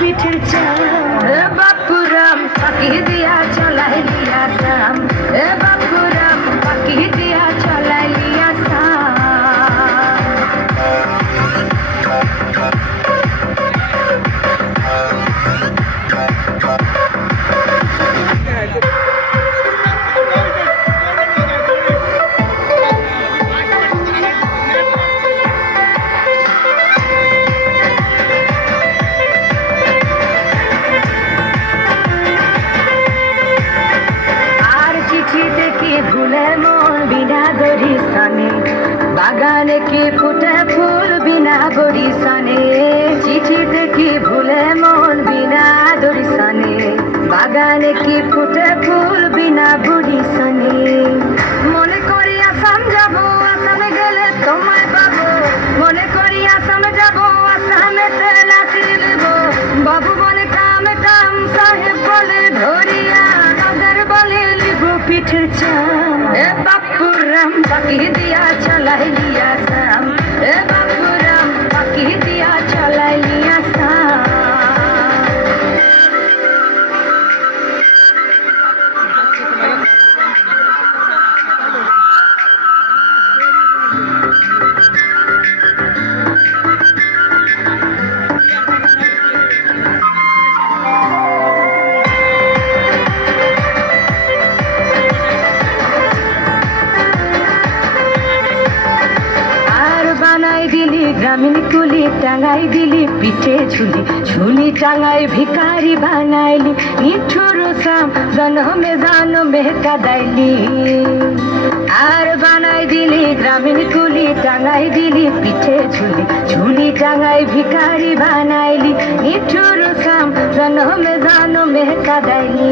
পিঠের চা ভুলে মন বিনা সনে। বাগানে কি ফুটে ফুল বিনা সনে? চিঠি দেখি ভুলে মন বিনা সনে। বাগানে কি ফুটে ফুল বিনা বুড়ি এ বাপুরাম পাখি দিয়া চলাই লিয়া সাম এ বাপুরাম গ্রামীণ কুলি টাঙাই দিলি, পিঠে ঝুলি ঝুলি টাঙাই ভিকারি বানাইলি, নিঠুর সাম জনমে জনমে কাদাইলি। আর বানাই দিলি, গ্রামীণ কুলি টাঙাই দিলি, পিঠে ঝুলি ঝুলি টাঙাই ভিকারি বানাইলি, নিঠুর সাম জনমে জনমে কাদাইলি।